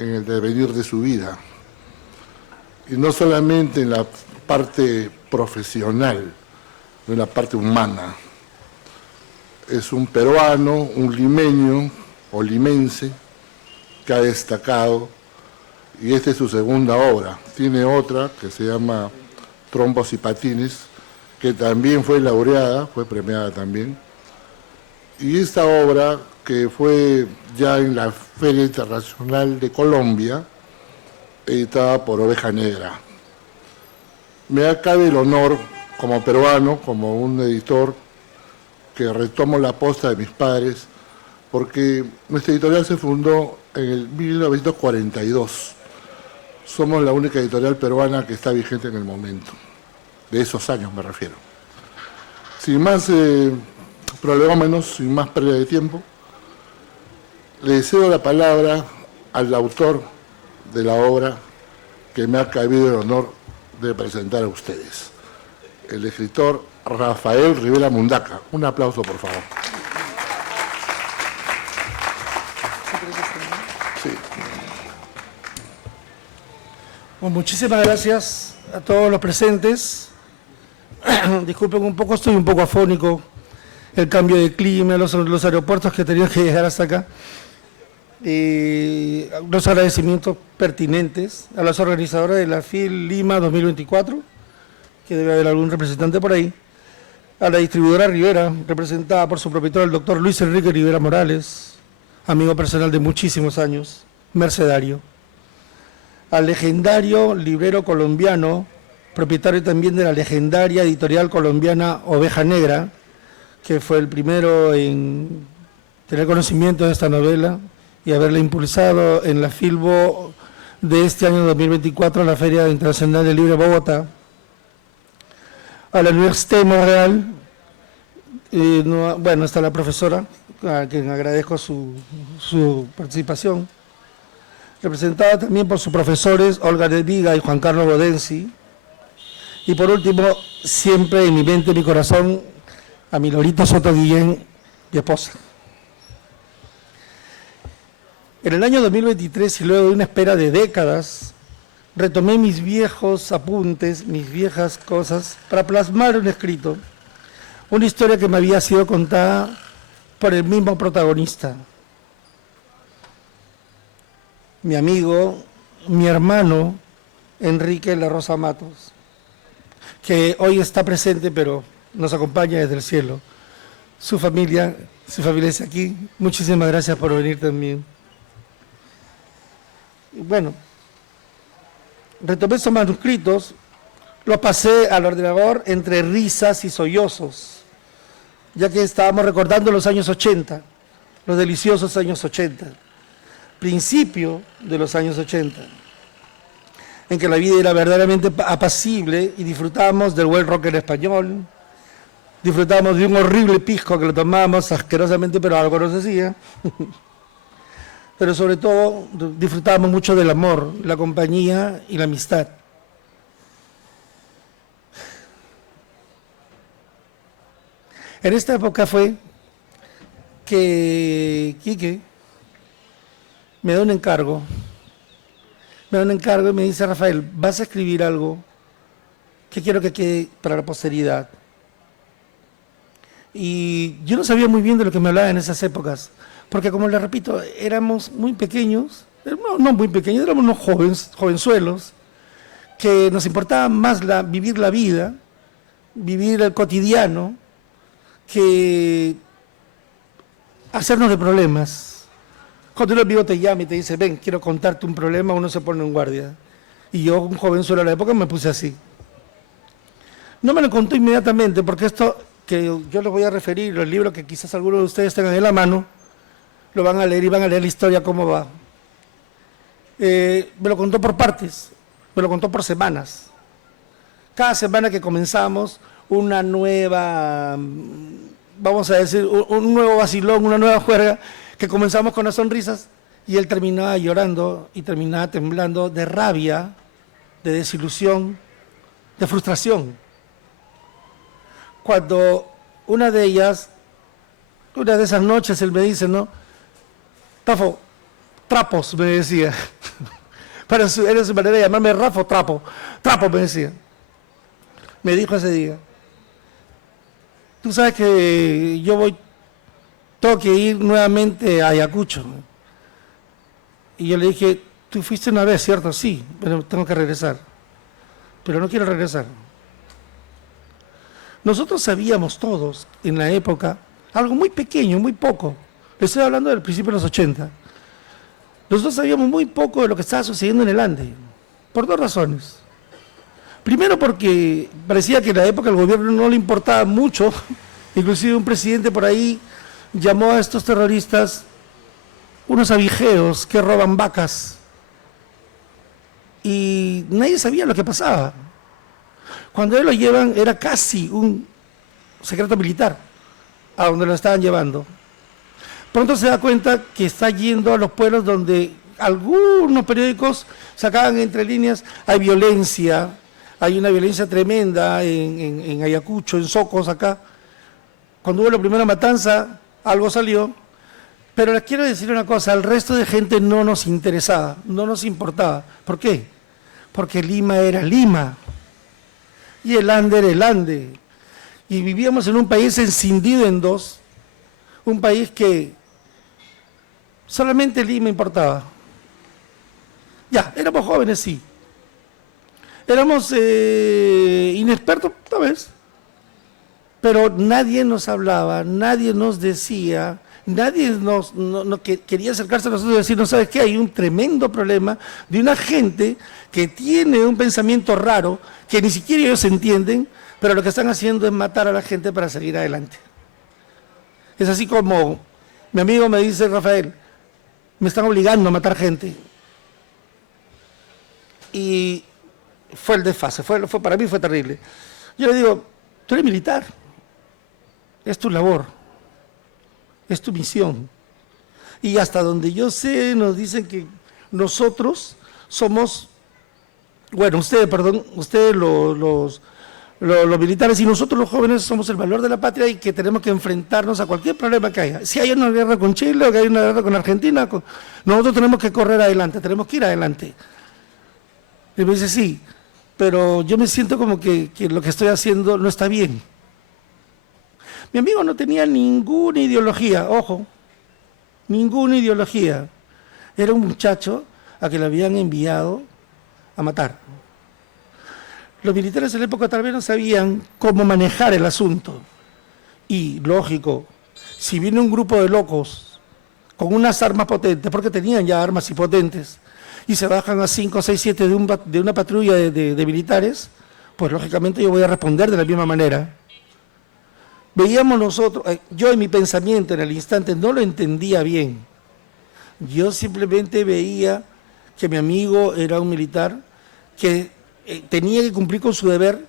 en el devenir de su vida. Y no solamente en la parte profesional, sino en la parte humana. Es un peruano, un limeño o limense que ha destacado, y esta es su segunda obra. Tiene otra que se llama Trombos y Patines, que también fue laureada, fue premiada también. Y esta obra, que fue ya en la Feria Internacional de Colombia, editada por Oveja Negra. Me acabe el honor, como peruano, como un editor, que retomo la aposta de mis padres, porque nuestra editorial se fundó en el 1942. Somos la única editorial peruana que está vigente en el momento. De esos años me refiero. Sin más prolegómenos, sin más pérdida de tiempo, le cedo la palabra al autor de la obra que me ha cabido el honor de presentar a ustedes, el escritor Rafael Rivera Mundaca. Un aplauso, por favor. Sí. Bueno, muchísimas gracias a todos los presentes. Disculpen un poco, estoy un poco afónico. El cambio de clima, los aeropuertos que tenían que llegar hasta acá. Los agradecimientos pertinentes a las organizadoras de la FIL Lima 2024, que debe haber algún representante por ahí, a la distribuidora Rivera, representada por su propietario, el doctor Luis Enrique Rivera Morales, amigo personal de muchísimos años, mercedario, al legendario librero colombiano, propietario también de la legendaria editorial colombiana Oveja Negra, que fue el primero en tener conocimiento de esta novela y haberla impulsado en la Filbo de este año 2024, la Feria Internacional del Libro de Bogotá, a la Université Montréal, bueno, está la profesora, a quien agradezco su participación, representada también por sus profesores Olga de Viga y Juan Carlos Bodensi, y por último, siempre en mi mente, en mi corazón, a mi Lorito Soto Guillén, mi esposa. En el año 2023, y luego de una espera de décadas, retomé mis viejos apuntes, mis viejas cosas, para plasmar un escrito, una historia que me había sido contada por el mismo protagonista, mi amigo, mi hermano, Enrique La Rosa Matos, que hoy está presente, pero nos acompaña desde el cielo. Su familia está aquí. Muchísimas gracias por venir también. Bueno, retomé esos manuscritos, los pasé al ordenador entre risas y sollozos, ya que estábamos recordando los años 80, los deliciosos años 80, principio de los años 80, en que la vida era verdaderamente apacible y disfrutábamos del buen rock en español, disfrutábamos de un horrible pisco que lo tomábamos asquerosamente, pero algo nos decía. Pero sobre todo disfrutábamos mucho del amor, la compañía y la amistad. En esta época fue que Quique me da un encargo. Me da un encargo y me dice: Rafael, vas a escribir algo que quiero que quede para la posteridad. Y yo no sabía muy bien de lo que me hablaba en esas épocas, porque, como les repito, éramos muy pequeños, no muy pequeños, éramos unos jovenzuelos, que nos importaba más vivir la vida, vivir el cotidiano, que hacernos de problemas. Cuando un amigo te llama y te dice: ven, quiero contarte un problema, uno se pone en guardia. Y yo, un jovenzuelo de la época, me puse así. No me lo contó inmediatamente, porque esto que yo les voy a referir, los libros que quizás algunos de ustedes tengan en la mano, lo van a leer y van a leer la historia cómo va. Me lo contó por partes, me lo contó por semanas. Cada semana que comenzamos una nueva, vamos a decir, un nuevo vacilón, una nueva juerga, que comenzamos con las sonrisas, y él terminaba llorando y terminaba temblando de rabia, de desilusión, de frustración. Cuando una de esas noches, él me dice, ¿no? Tafo, trapos, me decía. Era su manera de llamarme Rafa o Trapo. Trapo me decía. Me dijo ese día. Tú sabes que tengo que ir nuevamente a Ayacucho. Y yo le dije, tú fuiste una vez, ¿cierto? Sí, pero tengo que regresar. Pero no quiero regresar. Nosotros sabíamos todos en la época, algo muy pequeño, muy poco. Le estoy hablando del principio de los 80. Nosotros sabíamos muy poco de lo que estaba sucediendo en el Ande, por dos razones. Primero porque parecía que en la época el gobierno no le importaba mucho, inclusive un presidente por ahí llamó a estos terroristas unos abigeos que roban vacas y nadie sabía lo que pasaba. Cuando él lo llevan era casi un secreto militar a donde lo estaban llevando. Pronto se da cuenta que está yendo a los pueblos donde algunos periódicos sacaban entre líneas, hay violencia, hay una violencia tremenda en Ayacucho, en Socos acá. Cuando hubo la primera matanza, algo salió. Pero les quiero decir una cosa, al resto de gente no nos interesaba, no nos importaba. ¿Por qué? Porque Lima era Lima y el Ande era el Ande. Y vivíamos en un país escindido en dos, un país que solamente Lima importaba. Ya, éramos jóvenes, sí. Éramos inexpertos, tal vez. Pero nadie nos hablaba, nadie nos decía, nadie quería acercarse a nosotros y decir, no sabes qué, hay un tremendo problema de una gente que tiene un pensamiento raro, que ni siquiera ellos entienden, pero lo que están haciendo es matar a la gente para seguir adelante. Es así como mi amigo me dice, Rafael, me están obligando a matar gente. Y fue el desfase, para mí fue terrible. Yo le digo, tú eres militar, es tu labor, es tu misión. Y hasta donde yo sé, nos dicen que nosotros somos, bueno, ustedes los militares y nosotros los jóvenes somos el valor de la patria y que tenemos que enfrentarnos a cualquier problema que haya. Si hay una guerra con Chile o que hay una guerra con Argentina, nosotros tenemos que correr adelante, tenemos que ir adelante. Y me dice, sí, pero yo me siento como que lo que estoy haciendo no está bien. Mi amigo no tenía ninguna ideología, ojo, ninguna ideología. Era un muchacho a que le habían enviado a matar. Los militares en la época tal vez no sabían cómo manejar el asunto. Y, lógico, si viene un grupo de locos con unas armas potentes, porque tenían ya armas y potentes, y se bajan a 5, 6, 7 de una patrulla de militares, pues lógicamente yo voy a responder de la misma manera. Veíamos nosotros, yo en mi pensamiento en el instante no lo entendía bien. Yo simplemente veía que mi amigo era un militar que tenía que cumplir con su deber,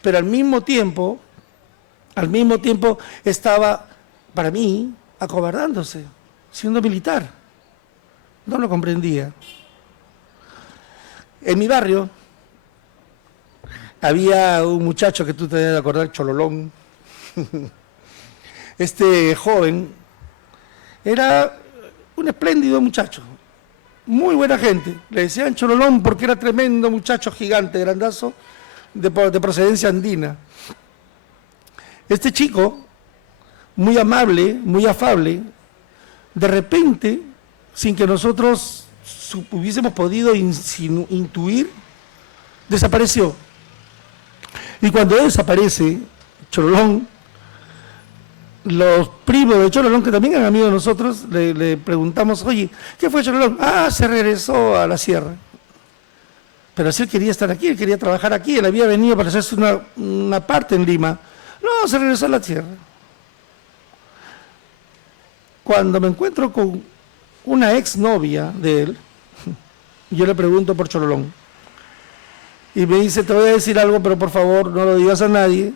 pero al mismo tiempo estaba, para mí, acobardándose, siendo militar. No lo comprendía. En mi barrio había un muchacho que tú te debes de acordar, Chololón. Este joven era un espléndido muchacho, muy buena gente. Le decían Chololón porque era tremendo muchacho, gigante, grandazo, de procedencia andina. Este chico, muy amable, muy afable, de repente, sin que nosotros hubiésemos podido intuir, desapareció. Y cuando desaparece Chololón, los primos de Chololón, que también eran amigos de nosotros, le preguntamos, oye, ¿qué fue Chololón? Ah, se regresó a la sierra. Pero si él quería estar aquí, él quería trabajar aquí, él había venido para hacerse una parte en Lima. No, se regresó a la sierra. Cuando me encuentro con una exnovia de él, yo le pregunto por Chololón. Y me dice, te voy a decir algo, pero por favor no lo digas a nadie,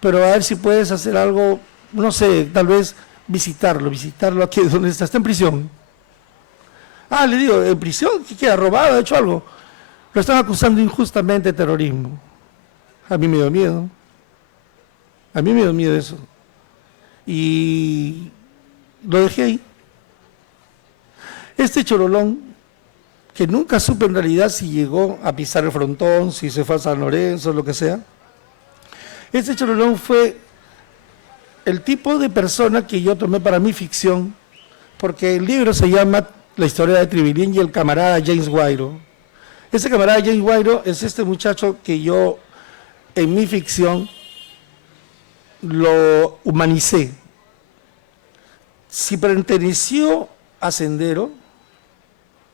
pero a ver si puedes hacer algo, no sé, tal vez visitarlo aquí donde está en prisión. Ah, le digo, ¿en prisión? ¿Qué queda? ¿Robado? ¿Ha hecho algo? Lo están acusando injustamente de terrorismo. A mí me dio miedo. A mí me dio miedo eso. Y lo dejé ahí. Este Chololón, que nunca supe en realidad si llegó a pisar el frontón, si se fue a San Lorenzo, lo que sea. Este Chorolón fue el tipo de persona que yo tomé para mi ficción, porque el libro se llama La historia de Tribilín y el camarada James Guairo. Ese camarada James Guairo es este muchacho que yo en mi ficción lo humanicé. Si perteneció a Sendero,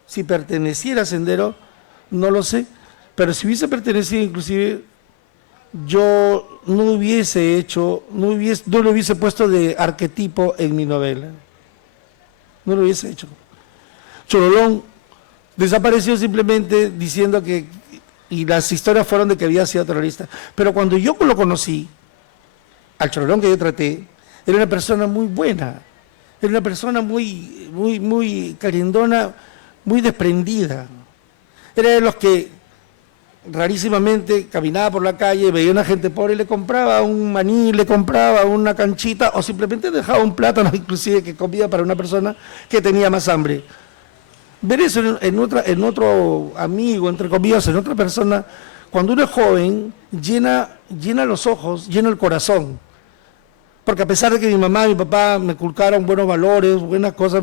si perteneciera a Sendero, no lo sé, pero si hubiese pertenecido inclusive, yo no hubiese hecho, no lo hubiese puesto de arquetipo en mi novela. No lo hubiese hecho. Chorolón desapareció simplemente diciendo que, y las historias fueron de que había sido terrorista. Pero cuando yo lo conocí, al Chorolón que yo traté, era una persona muy buena, era una persona muy carindona, muy desprendida. Era de los que rarísimamente caminaba por la calle, veía a una gente pobre y le compraba un maní, le compraba una canchita o simplemente dejaba un plátano inclusive que comía para una persona que tenía más hambre. Ver eso en otro amigo, entre comillas, en otra persona, cuando uno es joven, llena los ojos, llena el corazón. Porque a pesar de que mi mamá y mi papá me inculcaron buenos valores, buenas cosas,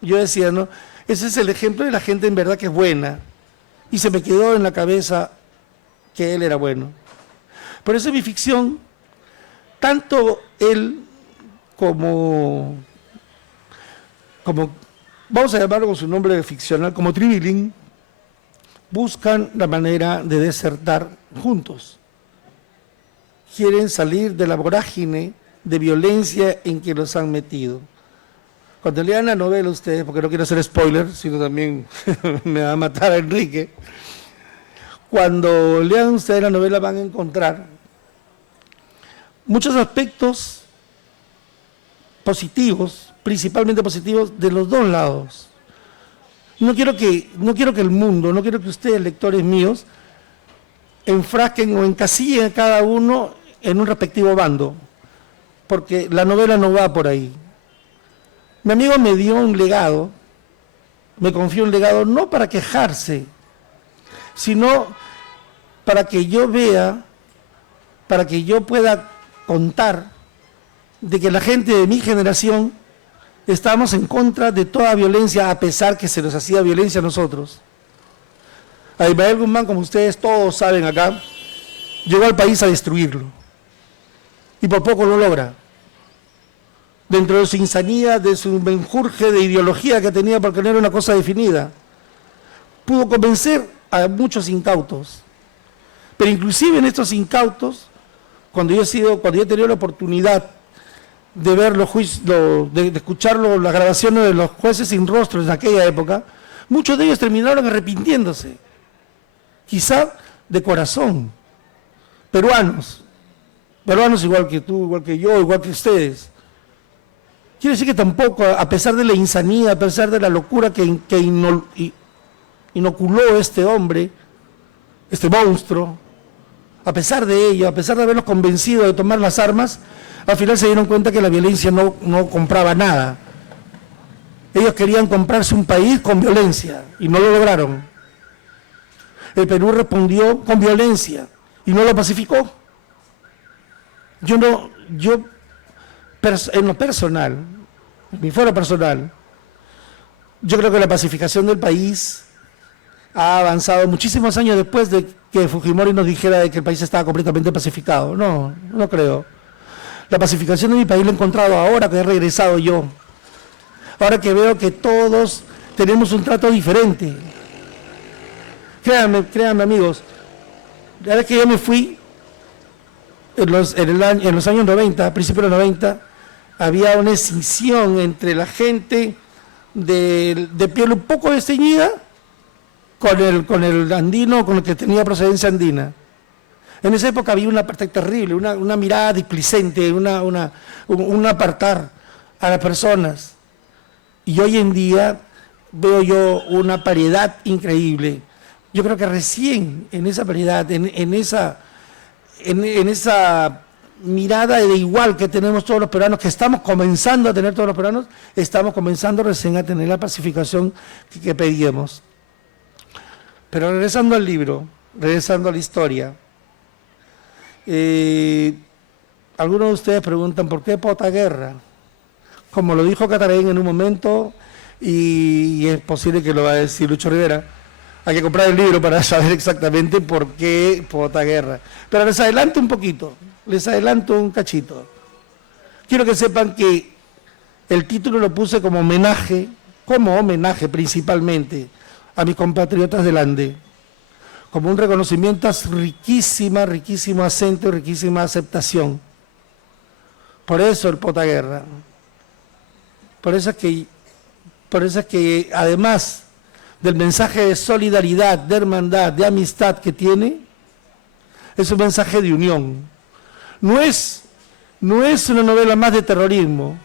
yo decía, ¿no? Ese es el ejemplo de la gente en verdad que es buena. Y se me quedó en la cabeza que él era bueno. Por eso en mi ficción, tanto él como vamos a llamarlo con su nombre ficcional, como Tribilín, buscan la manera de desertar juntos. Quieren salir de la vorágine de violencia en que los han metido. Cuando lean la novela ustedes, porque no quiero hacer spoiler, sino también me va a matar a Enrique, cuando lean ustedes la novela van a encontrar muchos aspectos positivos, principalmente positivos, de los dos lados. No quiero que el mundo, no quiero que ustedes, lectores míos, enfrasquen o encasillen a cada uno en un respectivo bando, porque la novela no va por ahí. Mi amigo me dio un legado, me confió un legado no para quejarse, sino para que yo vea, para que yo pueda contar de que la gente de mi generación estamos en contra de toda violencia, a pesar que se nos hacía violencia a nosotros. A Ismael Guzmán, como ustedes todos saben acá, llegó al país a destruirlo. Y por poco lo logra. Dentro de su insanía, de su menjurje de ideología que tenía, porque no era una cosa definida, pudo convencer a muchos incautos. Pero inclusive en estos incautos, cuando yo he tenido la oportunidad de ver los juicios, de escuchar las grabaciones de los jueces sin rostros de aquella época, muchos de ellos terminaron arrepintiéndose, quizá de corazón, peruanos igual que tú, igual que yo, igual que ustedes. Quiere decir que tampoco, a pesar de la insanía, a pesar de la locura que inoculó este hombre, este monstruo, a pesar de ello, a pesar de haberlos convencido de tomar las armas, al final se dieron cuenta que la violencia no compraba nada. Ellos querían comprarse un país con violencia y no lo lograron. El Perú respondió con violencia y no lo pacificó. En lo personal, en mi fuero personal, yo creo que la pacificación del país ha avanzado muchísimos años después de que Fujimori nos dijera de que el país estaba completamente pacificado. No creo. La pacificación de mi país la he encontrado ahora que he regresado yo. Ahora que veo que todos tenemos un trato diferente. Créanme amigos, la vez que yo me fui, en los años 90, principios de los 90, había una escisión entre la gente de piel un poco desteñida con el andino, con el que tenía procedencia andina. En esa época había una parte terrible, una mirada displicente, un apartar a las personas. Y hoy en día veo yo una paridad increíble. Yo creo que recién en esa paridad, en esa mirada de igual que tenemos todos los peruanos, que estamos comenzando a tener todos los peruanos, estamos comenzando recién a tener la pacificación que pedíamos. Pero regresando al libro, regresando a la historia, algunos de ustedes preguntan ¿por qué Potaguerra? Como lo dijo Catarain en un momento, y es posible que lo va a decir Lucho Rivera, hay que comprar el libro para saber exactamente por qué Potaguerra. Pero les adelanto un poquito, les adelanto un cachito. Quiero que sepan que el título lo puse como homenaje principalmente a mis compatriotas del Ande, como un reconocimiento a su riquísimo acento y riquísima aceptación. Por eso el Potaguerra. Por eso es que además del mensaje de solidaridad, de hermandad, de amistad que tiene, es un mensaje de unión. No es una novela más de terrorismo,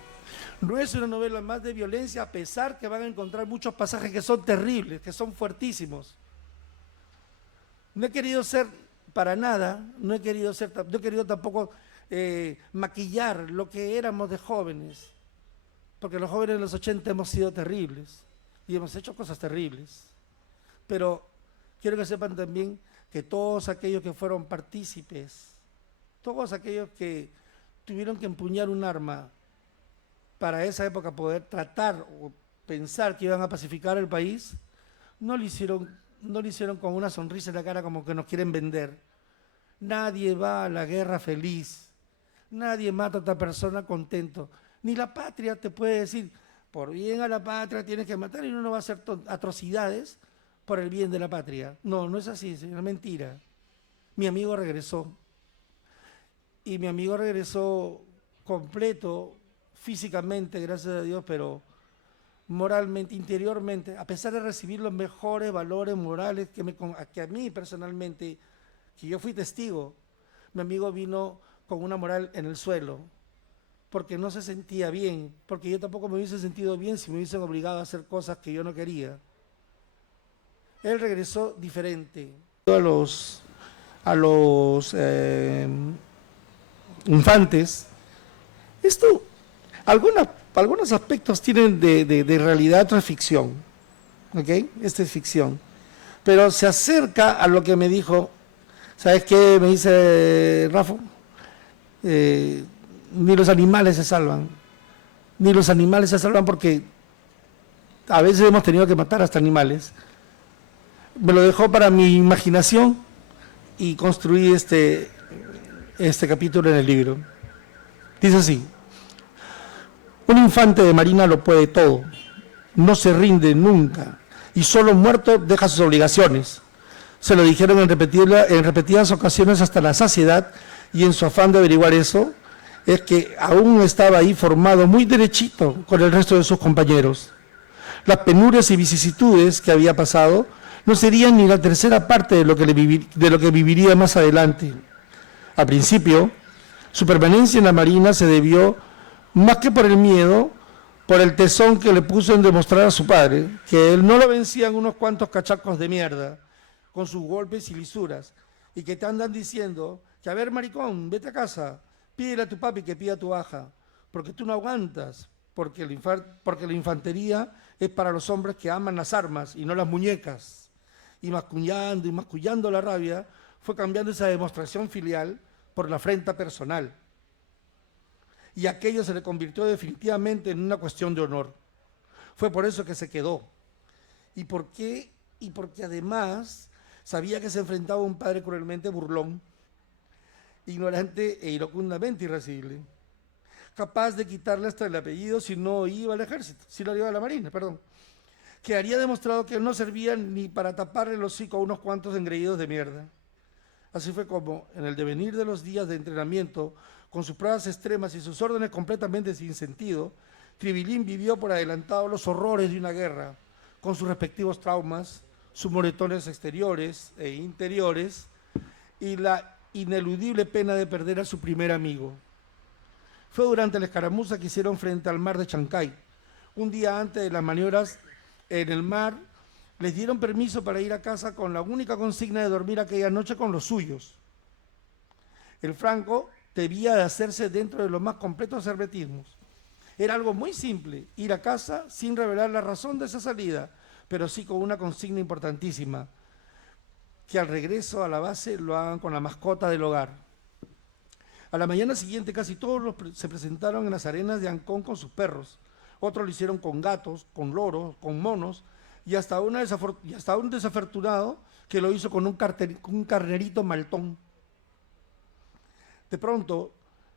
no es una novela más de violencia, a pesar que van a encontrar muchos pasajes que son terribles, que son fuertísimos. No he querido ser para nada, no he querido tampoco maquillar lo que éramos de jóvenes, porque los jóvenes de los 80 hemos sido terribles y hemos hecho cosas terribles. Pero quiero que sepan también que todos aquellos que fueron partícipes, todos aquellos que tuvieron que empuñar un arma para esa época poder tratar o pensar que iban a pacificar el país, no lo hicieron con una sonrisa en la cara como que nos quieren vender. Nadie va a la guerra feliz, nadie mata a otra persona contento. Ni la patria te puede decir, por bien a la patria tienes que matar, y uno no va a hacer atrocidades por el bien de la patria. No, no es así, es una mentira. Mi amigo regresó, y mi amigo regresó completo, físicamente, gracias a Dios, pero moralmente, interiormente, a pesar de recibir los mejores valores morales que a mí personalmente, que yo fui testigo, mi amigo vino con una moral en el suelo, porque no se sentía bien, porque yo tampoco me hubiese sentido bien si me hubiesen obligado a hacer cosas que yo no quería. Él regresó diferente. A los infantes, algunos aspectos tienen de realidad, otra ficción, ¿ok? Esta es ficción, pero se acerca a lo que me dijo, ¿sabes qué me dice Rafa? Ni los animales se salvan, porque a veces hemos tenido que matar hasta animales. Me lo dejó para mi imaginación y construí este capítulo en el libro. Dice así: un infante de marina lo puede todo, no se rinde nunca, y solo muerto deja sus obligaciones. Se lo dijeron en repetidas ocasiones hasta la saciedad, y en su afán de averiguar eso, es que aún estaba ahí formado muy derechito con el resto de sus compañeros. Las penurias y vicisitudes que había pasado no serían ni la tercera parte de lo que viviría más adelante. Al principio, su permanencia en la marina se debió, más que por el miedo, por el tesón que le puso en demostrar a su padre que él no lo vencían unos cuantos cachacos de mierda con sus golpes y lisuras, y que te andan diciendo que, a ver, maricón, vete a casa, pídele a tu papi que pida tu baja, porque tú no aguantas, porque la infantería es para los hombres que aman las armas y no las muñecas. Y mascullando la rabia, fue cambiando esa demostración filial por la afrenta personal. Y aquello se le convirtió definitivamente en una cuestión de honor. Fue por eso que se quedó. ¿Y por qué? Y porque además sabía que se enfrentaba a un padre cruelmente burlón, ignorante e iracundamente irascible, capaz de quitarle hasta el apellido si no iba al ejército, si no iba a la marina, perdón, que habría demostrado que él no servía ni para taparle el hocico a unos cuantos engreídos de mierda. Así fue como, en el devenir de los días de entrenamiento, con sus pruebas extremas y sus órdenes completamente sin sentido, Tribilín vivió por adelantado los horrores de una guerra, con sus respectivos traumas, sus moretones exteriores e interiores, y la ineludible pena de perder a su primer amigo. Fue durante la escaramuza que hicieron frente al mar de Chancay. Un día antes de las maniobras en el mar, les dieron permiso para ir a casa con la única consigna de dormir aquella noche con los suyos. El franco debía de hacerse dentro de los más completos hermetismos. Era algo muy simple, ir a casa sin revelar la razón de esa salida, pero sí con una consigna importantísima: que al regreso a la base lo hagan con la mascota del hogar. A la mañana siguiente casi todos se presentaron en las arenas de Ancón con sus perros. Otros lo hicieron con gatos, con loros, con monos, y hasta un desafortunado que lo hizo con un carnerito maltón. De pronto,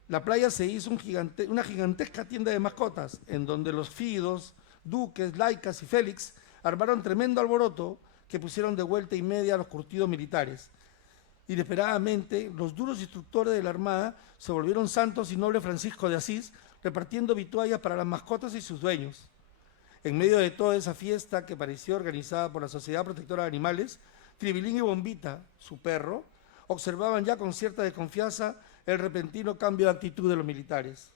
la playa se hizo una gigantesca tienda de mascotas, en donde los Fidos, Duques, Laicas y Félix armaron tremendo alboroto que pusieron de vuelta y media a los curtidos militares. Inesperadamente, los duros instructores de la Armada se volvieron santos y noble Francisco de Asís, repartiendo vituallas para las mascotas y sus dueños. En medio de toda esa fiesta que pareció organizada por la Sociedad Protectora de Animales, Tribilín y Bombita, su perro, observaban ya con cierta desconfianza el repentino cambio de actitud de los militares.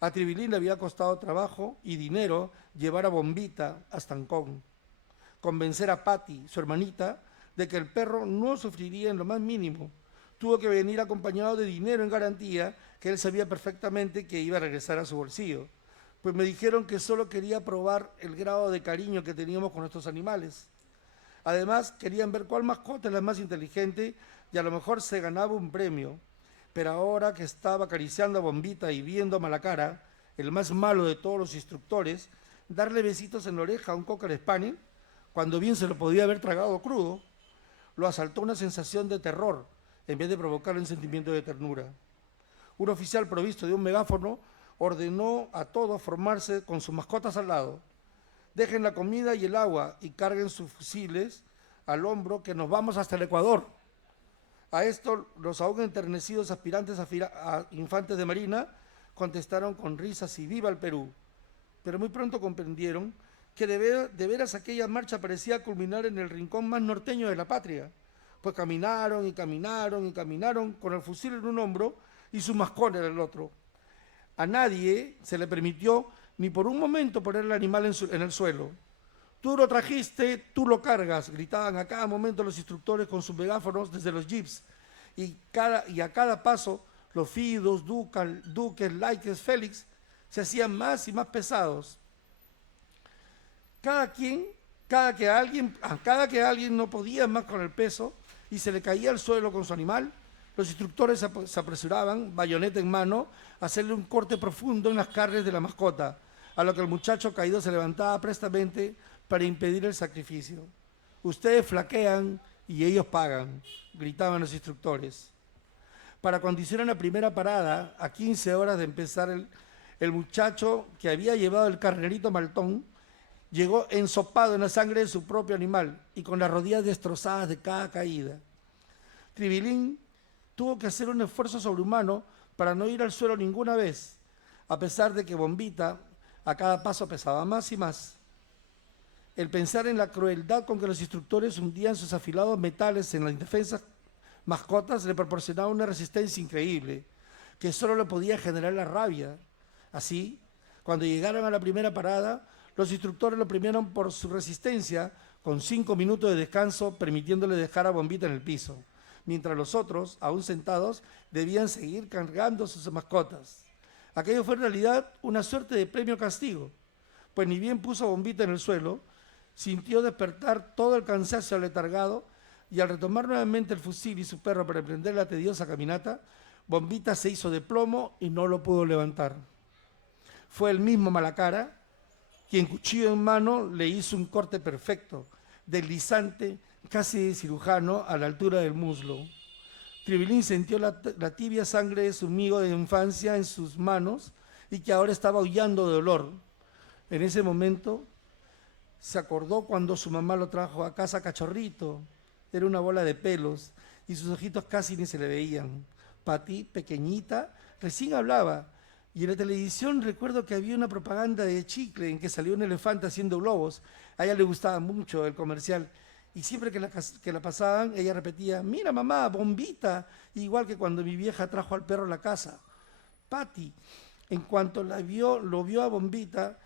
A Tribilín le había costado trabajo y dinero llevar a Bombita hasta Ancón, convencer a Patti, su hermanita, de que el perro no sufriría en lo más mínimo. Tuvo que venir acompañado de dinero en garantía, que él sabía perfectamente que iba a regresar a su bolsillo. Pues me dijeron que solo quería probar el grado de cariño que teníamos con nuestros animales. Además, querían ver cuál mascota es la más inteligente y a lo mejor se ganaba un premio. Pero ahora que estaba acariciando a Bombita y viendo a Malacara, el más malo de todos los instructores, darle besitos en la oreja a un Cocker Spaniel, cuando bien se lo podía haber tragado crudo, lo asaltó una sensación de terror en vez de provocarle un sentimiento de ternura. Un oficial provisto de un megáfono ordenó a todos formarse con sus mascotas al lado. Dejen la comida y el agua y carguen sus fusiles al hombro que nos vamos hasta el Ecuador. A esto los aún enternecidos aspirantes a infantes de marina contestaron con risas y viva el Perú. Pero muy pronto comprendieron que de veras aquella marcha parecía culminar en el rincón más norteño de la patria, pues caminaron y caminaron y caminaron con el fusil en un hombro y su mascota en el otro. A nadie se le permitió ni por un momento poner el animal en el suelo. Tú lo trajiste, tú lo cargas, gritaban a cada momento los instructores con sus megáfonos desde los jeeps, y a cada paso los Fidos, Duques, Laicas, Félix se hacían más y más pesados. Cada que alguien no podía más con el peso y se le caía al suelo con su animal, los instructores se apresuraban, bayoneta en mano, a hacerle un corte profundo en las carnes de la mascota, a lo que el muchacho caído se levantaba prestamente para impedir el sacrificio. Ustedes flaquean y ellos pagan, gritaban los instructores. Para cuando hicieron la primera parada, a 15 horas de empezar, el muchacho que había llevado el carnerito maltón llegó ensopado en la sangre de su propio animal y con las rodillas destrozadas de cada caída. Tribilín tuvo que hacer un esfuerzo sobrehumano para no ir al suelo ninguna vez, a pesar de que Bombita a cada paso pesaba más y más. El pensar en la crueldad con que los instructores hundían sus afilados metales en las indefensas mascotas le proporcionaba una resistencia increíble, que solo le podía generar la rabia. Así, cuando llegaron a la primera parada, los instructores lo premiaron por su resistencia con 5 minutos de descanso, permitiéndole dejar a Bombita en el piso, mientras los otros, aún sentados, debían seguir cargando sus mascotas. Aquello fue en realidad una suerte de premio-castigo, pues ni bien puso a Bombita en el suelo, sintió despertar todo el cansancio aletargado y al retomar nuevamente el fusil y su perro para emprender la tediosa caminata, Bombita se hizo de plomo y no lo pudo levantar. Fue el mismo Malacara quien, cuchillo en mano, le hizo un corte perfecto, deslizante, casi cirujano, a la altura del muslo. Tribilín sintió la tibia sangre de su amigo de infancia en sus manos y que ahora estaba aullando de dolor. En ese momento se acordó cuando su mamá lo trajo a casa cachorrito. Era una bola de pelos y sus ojitos casi ni se le veían. Patti, pequeñita, recién hablaba. Y en la televisión recuerdo que había una propaganda de chicle en que salió un elefante haciendo globos. A ella le gustaba mucho el comercial. Y siempre que la pasaban, ella repetía, mira mamá, Bombita, igual que cuando mi vieja trajo al perro a la casa. Patti, en cuanto lo vio a Bombita,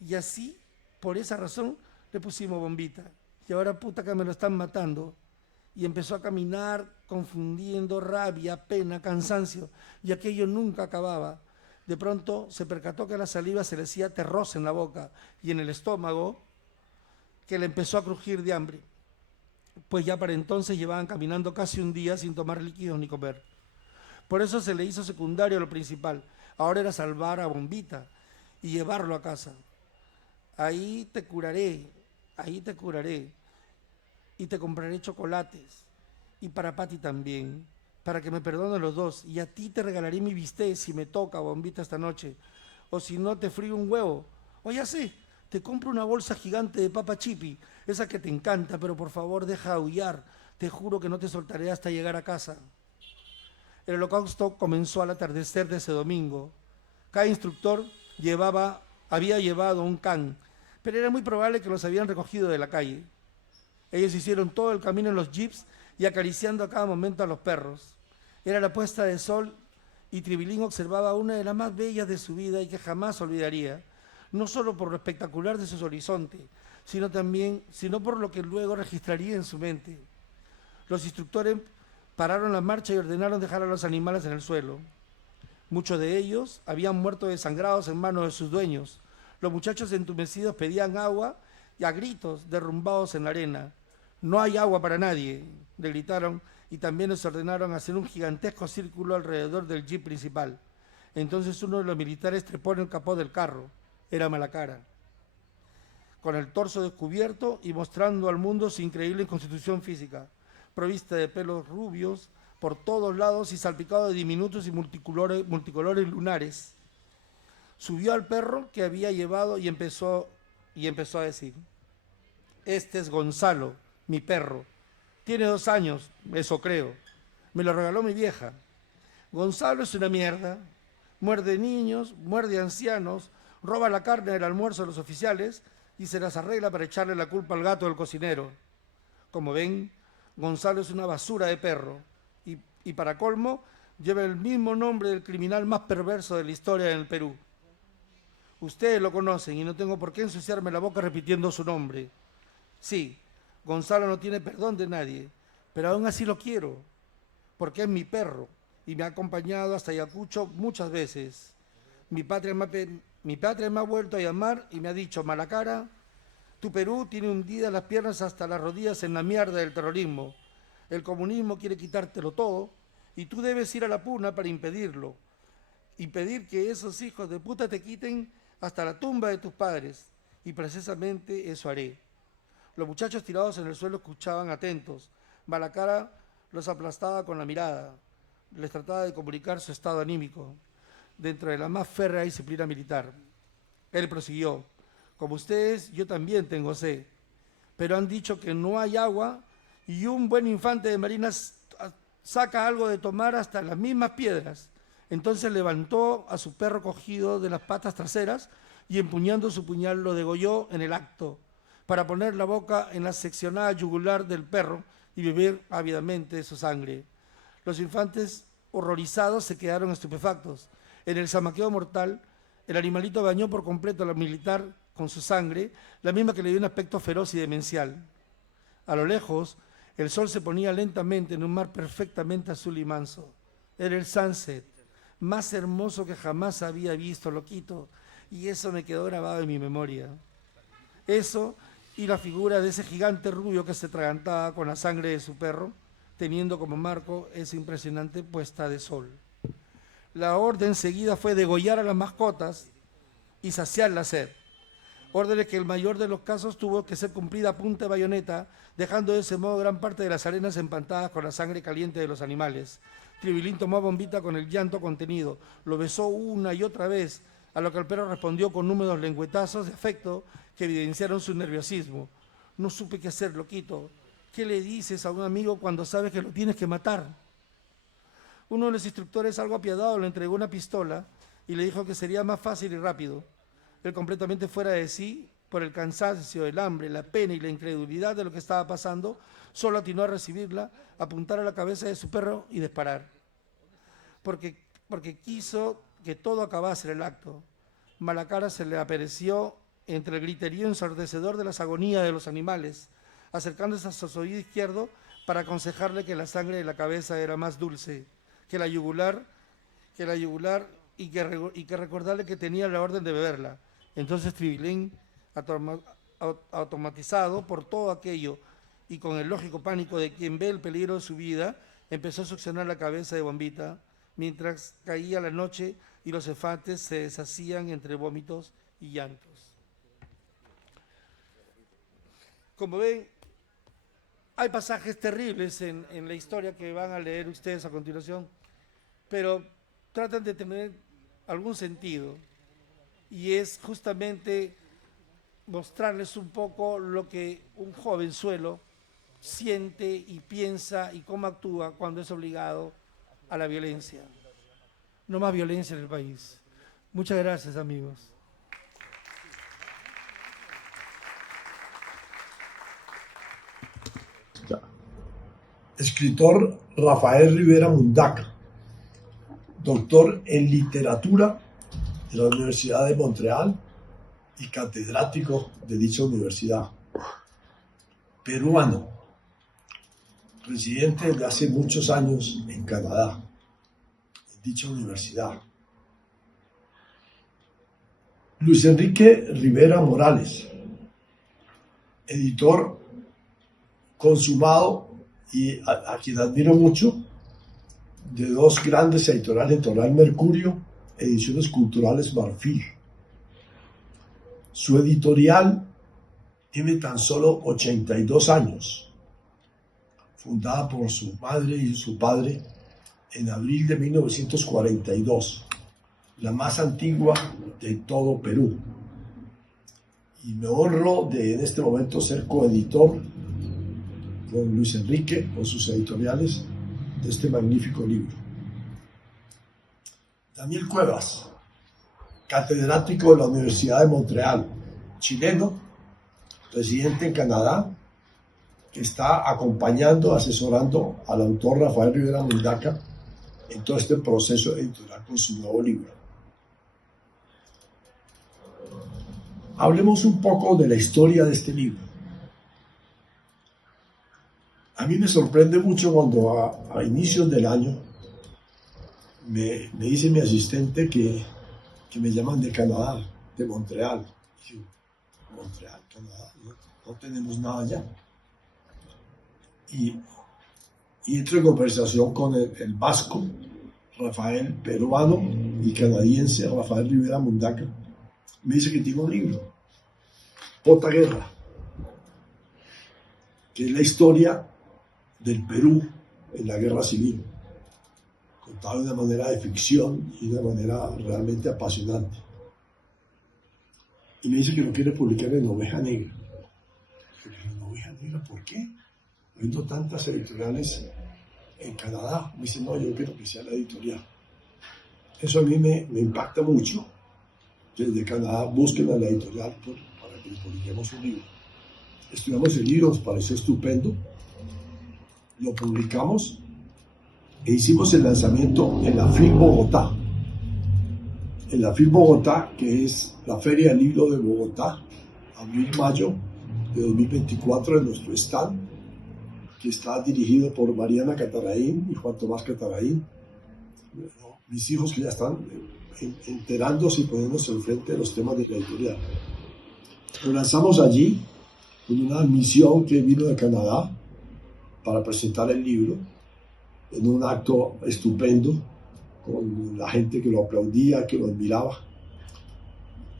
y así, por esa razón, le pusimos Bombita. Y ahora puta que me lo están matando. Y empezó a caminar confundiendo rabia, pena, cansancio, y aquello nunca acababa. De pronto se percató que la saliva se le hacía terrosa en la boca y en el estómago, que le empezó a crujir de hambre. pues ya para entonces llevaban caminando casi un día sin tomar líquidos ni comer. Por eso se le hizo secundario a lo principal. Ahora era salvar a Bombita y llevarlo a casa. Ahí te curaré, ahí te curaré y te compraré chocolates. Y para Pati también, para que me perdonen los dos. Y a ti te regalaré mi bistec si me toca, Bombita, esta noche. O si no, te frío un huevo. O ya sé, te compro una bolsa gigante de papa chipi, esa que te encanta, pero por favor deja aullar. Te juro que no te soltaré hasta llegar a casa. El holocausto comenzó al atardecer de ese domingo. Cada instructor había llevado un can, pero era muy probable que los habían recogido de la calle. Ellos hicieron todo el camino en los jeeps y acariciando a cada momento a los perros. Era la puesta de sol y Tribilín observaba una de las más bellas de su vida y que jamás olvidaría, no solo por lo espectacular de su horizonte, sino por lo que luego registraría en su mente. Los instructores pararon la marcha y ordenaron dejar a los animales en el suelo. Muchos de ellos habían muerto desangrados en manos de sus dueños. Los muchachos entumecidos pedían agua y a gritos derrumbados en la arena. No hay agua para nadie, le gritaron, y también les ordenaron hacer un gigantesco círculo alrededor del jeep principal. Entonces uno de los militares trepó en el capó del carro. Era Malacara, con el torso descubierto y mostrando al mundo su increíble constitución física, provista de pelos rubios por todos lados y salpicado de diminutos y multicolores lunares. Subió al perro que había llevado y empezó a decir: este es Gonzalo, mi perro. Tiene 2 años, eso creo. Me lo regaló mi vieja. Gonzalo es una mierda. Muerde niños, muerde ancianos, roba la carne del almuerzo de los oficiales y se las arregla para echarle la culpa al gato del cocinero. Como ven, Gonzalo es una basura de perro y para colmo lleva el mismo nombre del criminal más perverso de la historia en el Perú. Ustedes lo conocen y no tengo por qué ensuciarme la boca repitiendo su nombre. Sí, Gonzalo no tiene perdón de nadie, pero aún así lo quiero, porque es mi perro y me ha acompañado hasta Ayacucho muchas veces. Mi patria me ha vuelto a llamar y me ha dicho: Malacara, tu Perú tiene hundidas las piernas hasta las rodillas en la mierda del terrorismo. El comunismo quiere quitártelo todo y tú debes ir a la puna para impedirlo. Impedir que esos hijos de puta te quiten hasta la tumba de tus padres. Y precisamente eso haré. Los muchachos tirados en el suelo escuchaban atentos. Malacara los aplastaba con la mirada. Les trataba de comunicar su estado anímico dentro de la más férrea disciplina militar. Él prosiguió: como ustedes, yo también tengo sed, pero han dicho que no hay agua y un buen infante de marina saca algo de tomar hasta las mismas piedras. Entonces levantó a su perro cogido de las patas traseras y empuñando su puñal lo degolló en el acto, para poner la boca en la seccionada yugular del perro y beber ávidamente de su sangre. Los infantes, horrorizados, se quedaron estupefactos. En el zamaqueo mortal, el animalito bañó por completo a la militar con su sangre, la misma que le dio un aspecto feroz y demencial. A lo lejos, el sol se ponía lentamente en un mar perfectamente azul y manso. Era el sunset, más hermoso que jamás había visto, loquito, y eso me quedó grabado en mi memoria. Eso y la figura de ese gigante rubio que se atragantaba con la sangre de su perro, teniendo como marco esa impresionante puesta de sol. La orden seguida fue degollar a las mascotas y saciar la sed. Órdenes que en el mayor de los casos tuvo que ser cumplida a punta de bayoneta, dejando de ese modo gran parte de las arenas empantadas con la sangre caliente de los animales. Tribilín tomó a Bombita con el llanto contenido, lo besó una y otra vez, a lo que el perro respondió con húmedos lengüetazos de afecto que evidenciaron su nerviosismo. No supe qué hacer, loquito. ¿Qué le dices a un amigo cuando sabes que lo tienes que matar? Uno de los instructores, algo apiadado, le entregó una pistola y le dijo que sería más fácil y rápido. Él, completamente fuera de sí, por el cansancio, el hambre, la pena y la incredulidad de lo que estaba pasando, solo atinó a recibirla, apuntar a la cabeza de su perro y disparar. Porque quiso que todo acabase en el acto. Malacara se le apareció entre el griterío ensordecedor de las agonías de los animales, acercándose a su oído izquierdo para aconsejarle que la sangre de la cabeza era más dulce que la yugular y que recordarle que tenía la orden de beberla. Entonces Tribilín, automatizado por todo aquello y con el lógico pánico de quien ve el peligro de su vida, empezó a succionar la cabeza de Bombita, mientras caía la noche y los cefantes se deshacían entre vómitos y llantos. Como ven, hay pasajes terribles en la historia que van a leer ustedes a continuación, pero tratan de tener algún sentido, y es justamente mostrarles un poco lo que un jovenzuelo siente y piensa y cómo actúa cuando es obligado a la violencia. No más violencia en el país. Muchas gracias, amigos. Escritor Rafael Rivera Mundaca, doctor en literatura de la Universidad de Montreal y catedrático de dicha universidad. Peruano, residente desde hace muchos años en Canadá, en dicha universidad. Luis Enrique Rivera Morales, editor consumado y a quien admiro mucho, de dos grandes editoriales, Editorial Mercurio, Ediciones Culturales Marfil. Su editorial tiene tan solo 82 años, fundada por su madre y su padre en abril de 1942, la más antigua de todo Perú. Y me honro de en este momento ser coeditor con Luis Enrique, con sus editoriales, de este magnífico libro. Daniel Cuevas, catedrático de la Universidad de Montreal, chileno, residente en Canadá, que está acompañando, asesorando al autor Rafael Rivera Mundaca en todo este proceso editorial con su nuevo libro. Hablemos un poco de la historia de este libro. A mí me sorprende mucho cuando a inicios del año me dice mi asistente que me llaman de Canadá, de Montreal. Y yo, Montreal, Canadá, no tenemos nada allá. Y entro en conversación con el vasco, Rafael, peruano y canadiense, Rafael Rivera Mundaca. Me dice que tiene un libro, Pota Guerra, que es la historia del Perú en la guerra civil, contada de una manera de ficción y de una manera realmente apasionante. Y me dice que lo quiere publicar en Oveja Negra. Pero en Oveja Negra, ¿por qué? Habiendo tantas editoriales en Canadá. Me dice, no, yo quiero que sea la editorial. Eso a mí me impacta mucho. Desde Canadá busquen a la editorial para que les publiquemos un libro. Estudiamos el libro, nos pareció estupendo. Lo publicamos e hicimos el lanzamiento en la FIL Bogotá. En la FIL Bogotá, que es la Feria del Libro de Bogotá, abril-mayo de 2024, en nuestro stand, que está dirigido por Mariana Cataraín y Juan Tomás Cataraín. Mis hijos que ya están enterándose y poniéndose al frente de los temas de la editorial. Lo lanzamos allí con una misión que vino de Canadá para presentar el libro en un acto estupendo con la gente que lo aplaudía, que lo admiraba.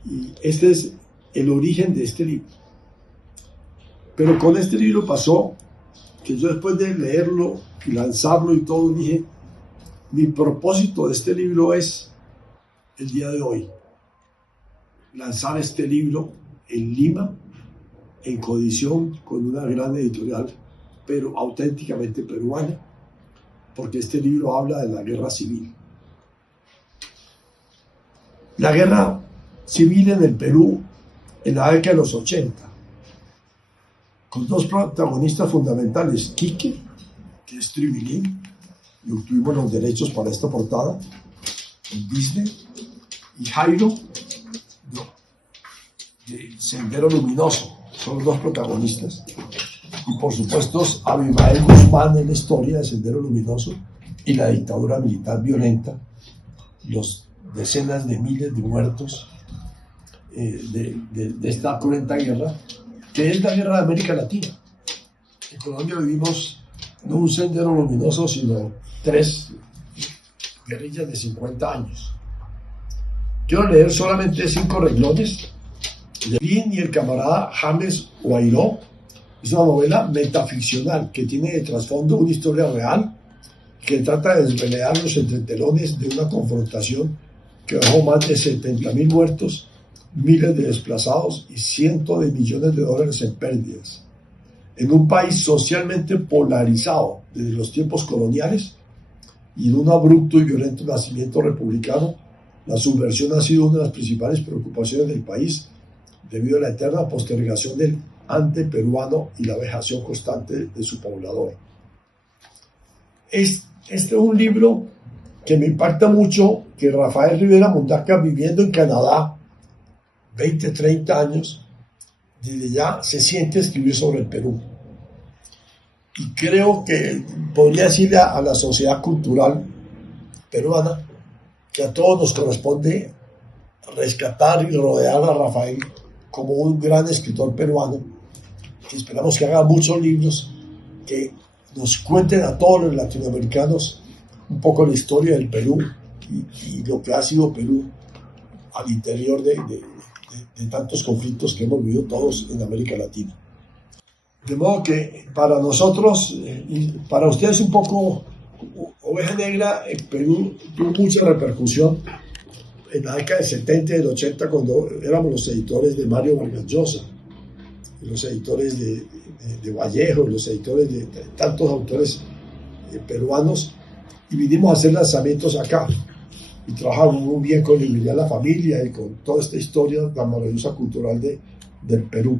Y este es el origen de este libro. Pero con este libro pasó que yo, después de leerlo y lanzarlo y todo, dije, mi propósito de este libro es el día de hoy lanzar este libro en Lima, en coedición con una gran editorial, pero auténticamente peruana, porque este libro habla de la guerra civil. La guerra civil en el Perú en la década de los 80, con dos protagonistas fundamentales, Quique, que es Tribilín, y obtuvimos los derechos para esta portada en Disney, y Jairo, de Sendero Luminoso, son los dos protagonistas. Y por supuesto, Abimael Guzmán en la historia de Sendero Luminoso y la dictadura militar violenta, los decenas de miles de muertos de esta cruenta guerra, que es la guerra de América Latina, que Colombia vivimos no un sendero luminoso, sino 3 guerrillas de 50 años. Quiero leer solamente 5 renglones de Lin y el camarada James Guairó. Es una novela metaficcional que tiene de trasfondo una historia real que trata de desvelar los entretelones de una confrontación que dejó más de 70.000 muertos, miles de desplazados y cientos de millones de dólares en pérdidas. En un país socialmente polarizado desde los tiempos coloniales y en un abrupto y violento nacimiento republicano, la subversión ha sido una de las principales preocupaciones del país debido a la eterna postergación del ante peruano y la vejación constante de su poblador. Este es un libro que me impacta mucho, que Rafael Rivera Mundaca, viviendo en Canadá 20, 30 años, desde ya se siente escribir sobre el Perú. Y creo que podría decirle a la sociedad cultural peruana que a todos nos corresponde rescatar y rodear a Rafael como un gran escritor peruano, que esperamos que haga muchos libros que nos cuenten a todos los latinoamericanos un poco la historia del Perú y lo que ha sido Perú al interior de tantos conflictos que hemos vivido todos en América Latina. De modo que para nosotros y para ustedes un poco, Oveja Negra en Perú tuvo mucha repercusión en la década del 70 y del 80, cuando éramos los editores de Mario Vargas Llosa, los editores de Vallejo, los editores de tantos autores peruanos, y vinimos a hacer lanzamientos acá. Y trabajamos muy bien con Librería La Familia y con toda esta historia tan maravillosa cultural del Perú.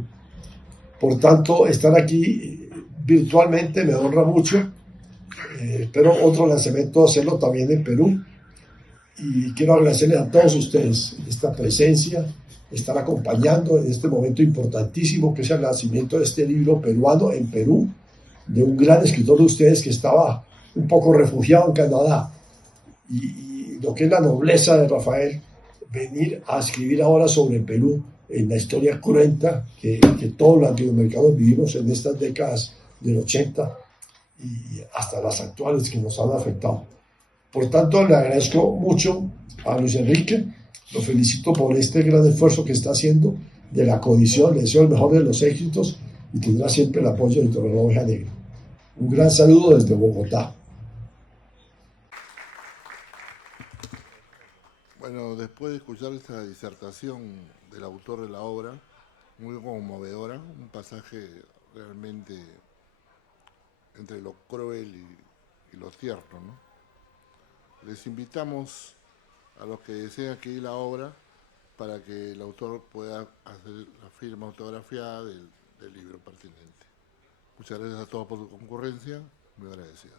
Por tanto, estar aquí virtualmente me honra mucho. Espero otro lanzamiento hacerlo también en Perú. Y quiero agradecerles a todos ustedes esta presencia, estar acompañando en este momento importantísimo que es el nacimiento de este libro peruano en Perú, de un gran escritor de ustedes que estaba un poco refugiado en Canadá. Y lo que es la nobleza de Rafael, venir a escribir ahora sobre Perú en la historia cruenta que todos los latinoamericanos vivimos en estas décadas del 80 y hasta las actuales que nos han afectado. Por tanto, le agradezco mucho a Luis Enrique, lo felicito por este gran esfuerzo que está haciendo de la coedición, le deseo el mejor de los éxitos y tendrá siempre el apoyo de Editorial Oveja Negra. Un gran saludo desde Bogotá. Bueno, después de escuchar esta disertación del autor de la obra, muy conmovedora, un pasaje realmente entre lo cruel y lo tierno, ¿no? Les invitamos a los que desean adquirir la obra para que el autor pueda hacer la firma autografiada del libro pertinente. Muchas gracias a todos por su concurrencia, muy agradecido.